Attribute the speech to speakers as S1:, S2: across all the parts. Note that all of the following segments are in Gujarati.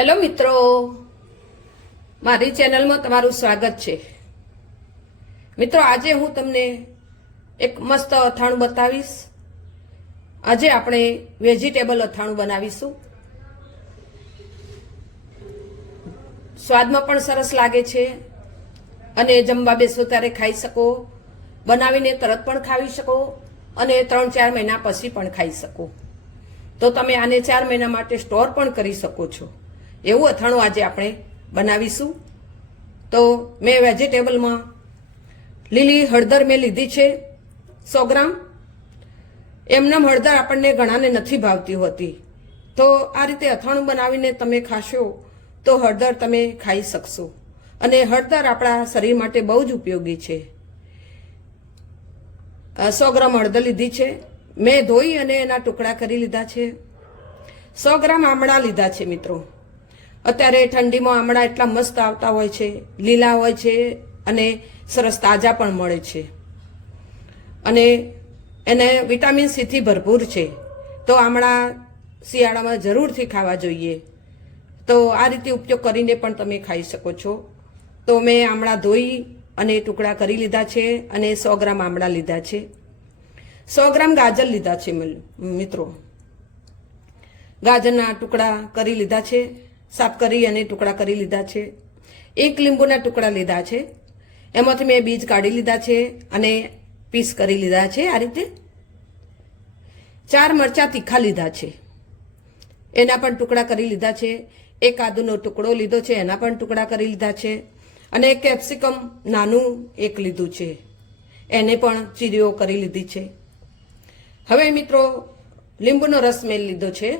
S1: હેલો મિત્રો. મારી ચેનલમાં તમારું સ્વાગત છે. મિત્રો, આજે હું તમને એક મસ્ત અથાણું બતાવીશ. આજે આપણે વેજીટેબલ અથાણું બનાવીશું. સ્વાદમાં પણ સરસ લાગે છે અને જમવા બેસો ત્યારે ખાઈ શકો, બનાવીને તરત પણ ખાવી શકો અને ત્રણ ચાર મહિના પછી પણ ખાઈ શકો. તો તમે આને ચાર મહિના માટે સ્ટોર પણ કરી શકો છો. એવું અથાણું આજે આપણે બનાવીશું. તો મેં વેજીટેબલમાં લીલી હળદર મેં લીધી છે સો ગ્રામ. એમનેમ હળદર આપણને ઘણાને નથી ભાવતી હોતી. તો આ રીતે અથાણું બનાવીને તમે ખાશો તો હળદર તમે ખાઈ શકશો. અને હળદર આપણા શરીર માટે બહુ જ ઉપયોગી છે. સો ગ્રામ હળદર લીધી છે. મેં ધોઈ અને એના ટુકડા કરી લીધા છે. સો ગ્રામ આમળા લીધા છે મિત્રો. અત્યારે ઠંડીમાં આમળા એટલા મસ્ત આવતા હોય છે, લીલા હોય છે અને સરસ તાજા પણ મળે છે. અને એને વિટામિન સીથી ભરપૂર છે. તો આમળા શિયાળામાં જરૂરથી ખાવા જોઈએ. તો આ રીતે ઉપયોગ કરીને પણ તમે ખાઈ શકો છો. તો મેં આમળા ધોઈ અને ટુકડા કરી લીધા છે અને સો ગ્રામ આમળા લીધા છે. સો ગ્રામ ગાજર લીધા છે મિત્રો. ગાજરના ટુકડા કરી લીધા છે. સાફ કરી અને ટુકડા કરી લીધા છે. એક લીંબુના ટુકડા લીધા છે. એમાંથી મેં બીજ કાઢી લીધા છે અને પીસ કરી લીધા છે આ રીતે. ચાર મરચાં તીખા લીધા છે. એના પણ ટુકડા કરી લીધા છે. એક આદુનો ટુકડો લીધો છે, એના પણ ટુકડા કરી લીધા છે. અને કેપ્સિકમ નાનું એક લીધું છે. એને પણ ચીરીઓ કરી લીધી છે. હવે મિત્રો, લીંબુનો રસ મેં લીધો છે.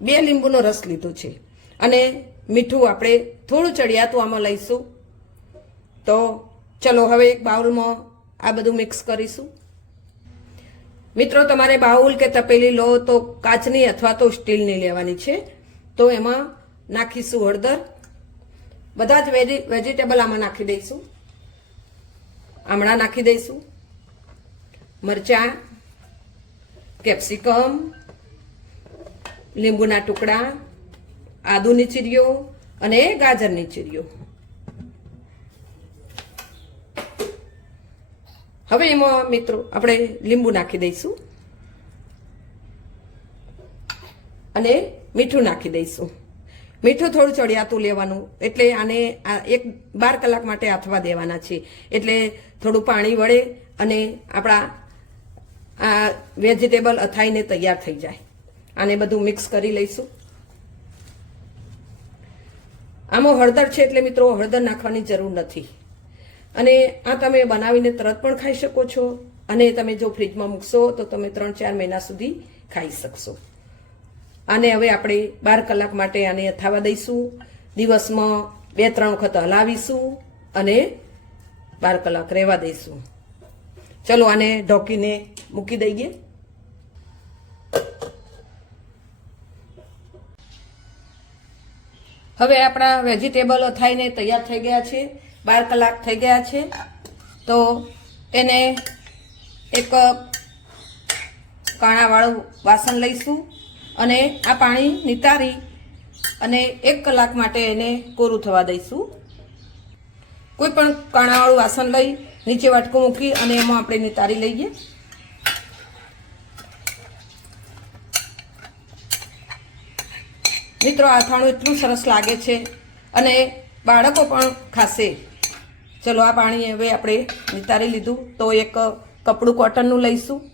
S1: બે લીંબુનો રસ લીધો છે. અને મીઠું આપણે થોડું ચડિયાતું આમાં લઈશું. તો ચલો, હવે એક બાઉલમાં આ બધું મિક્સ કરીશું. મિત્રો, તમારે બાઉલ કે તપેલી લો તો કાચની અથવા તો સ્ટીલની લેવાની છે. તો એમાં નાખીશું હળદર. બધા જ વેજી, વેજીટેબલ આમાં નાખી દઈશું. આમળા નાખી દઈશું. મરચાં, કેપ્સિકમ, લીંબુના ટુકડા આદુની ચીરીઓ અને ગાજરની ચીરીઓ. હવે એમાં મિત્રો આપણે લીંબુ નાખી દઈશું. અને મીઠું નાખી દઈશું. મીઠું થોડું ચડિયાતું લેવાનું, એટલે આને આ એક બાર કલાક માટે આથવા દેવાના છે એટલે થોડું પાણી વળે અને આપણા આ વેજીટેબલ અથાઈને તૈયાર થઈ જાય. આને બધું મિક્સ કરી લઈશું. આમાં હળદર છે એટલે મિત્રો હળદર નાખવાની જરૂર નથી. અને આ તમે બનાવીને તરત પણ ખાઈ શકો છો. અને તમે જો ફ્રીજમાં મૂકશો તો તમે ત્રણ ચાર મહિના સુધી ખાઈ શકશો. આને હવે આપણે બાર કલાક માટે આને થવા દઈશું. દિવસમાં બે ત્રણ વખત હલાવીશું અને બાર કલાક રહેવા દઈશું. ચલો આને ઢોકીને મૂકી દઈએ. હવે આપણા વેજીટેબલો થઈને તૈયાર થઈ ગયા છે. બાર કલાક થઈ ગયા છે. તો એને એક કાણાવાળું વાસણ લઈશું અને આ પાણી નિતારી અને એક કલાક માટે એને કોરું થવા દઈશું. કોઈ પણ કાણાવાળું વાસણ લઈ નીચે વાટકું મૂકી અને એમાં આપણે નિતારી લઈએ. મિત્રો આથાણું એટલું સરસ લાગે છે અને બાળકો પણ ખાશે. ચલો, આ પાણી હવે આપણે નિતારી લીધું. તો એક કપડું કોટનનું લઈશું.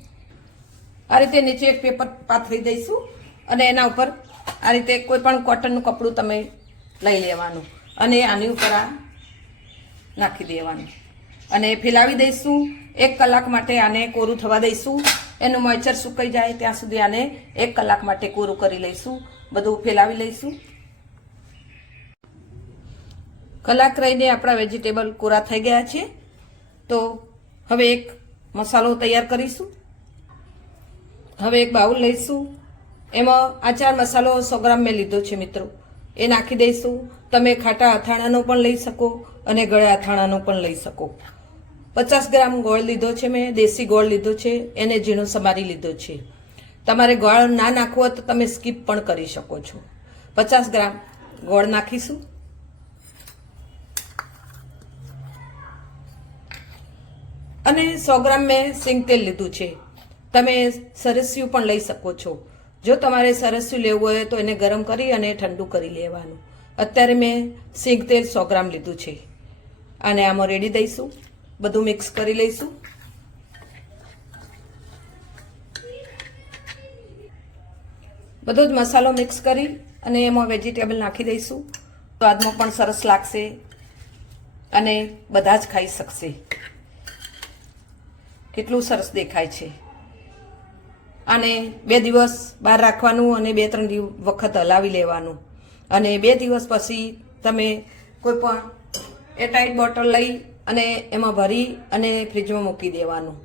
S1: આ રીતે નીચે એક પેપર પાથરી દઈશું અને એના ઉપર આ રીતે કોઈ પણ કોટનનું કપડું તમે લઈ લેવાનું. અને આની ઉપર આ નાખી દેવાનું. અને ફેલાવી દઈશું. એક કલાક માટે આને કોરું થવા દઈશું. એનું મોઇચર સુકાઈ જાય ત્યાં સુધી આને એક કલાક માટે કોરું કરી લઈશું. બધું ફેલાવી લઈશું. કલાક રહીને આપણા વેજીટેબલ કોરા થઈ ગયા છે. તો હવે એક મસાલો તૈયાર કરીશું. હવે એક બાઉલ લઈશું. એમાં આચાર મસાલો સો ગ્રામ મેં લીધો છે મિત્રો. એ નાખી દઈશું. તમે ખાટા અથાણાનો પણ લઈ શકો અને ગળા અથાણાનો પણ લઈ શકો. પચાસ ગ્રામ ગોળ લીધો છે મેં, દેશી ગોળ લીધો છે, એને ઝીણો સમારી લીધો છે. તમારે ગોળ ના નાખવો તો તમે સ્કીપ પણ કરી શકો છો. પચાસ ગ્રામ ગોળ નાખીશું. અને સો ગ્રામ મેં સિંગ તેલ લીધું છે. તમે સરસ્યું પણ લઈ શકો છો. જો તમારે સરસ્યું લેવું હોય તો એને ગરમ કરી અને ઠંડુ કરી લેવાનું. અત્યારે મેં સિંગ તેલ સો ગ્રામ લીધું છે. અને આમાં રેડી દઈશું. બધું મિક્સ કરી લઈશું. બધો જ મસાલો મિક્સ કરી અને એમાં વેજીટેબલ નાખી દઈશું. સ્વાદમાં પણ સરસ લાગશે અને બધા જ ખાઈ શકશે. કેટલું સરસ દેખાય છે. અને બે દિવસ બહાર રાખવાનું અને બે ત્રણ વખત હલાવી લેવાનું. અને બે દિવસ પછી તમે કોઈ પણ એરટાઈટ બોટલ લઈ અને એમાં ભરી અને ફ્રીજમાં મૂકી દેવાનું.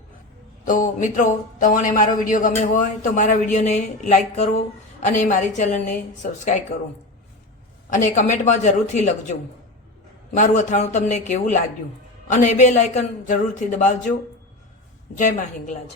S1: તો મિત્રો, તમને મારો વીડિયો ગમે હોય તો મારા વિડીયોને લાઈક કરો અને મારી ચેનલને સબસ્ક્રાઈબ કરો. અને કમેન્ટમાં જરૂરથી લખજો. મારું અથાણું તમને કેવું લાગ્યું? અને બે લાઇકન જરૂરથી દબાવજો. જય મા હિંગલાજ.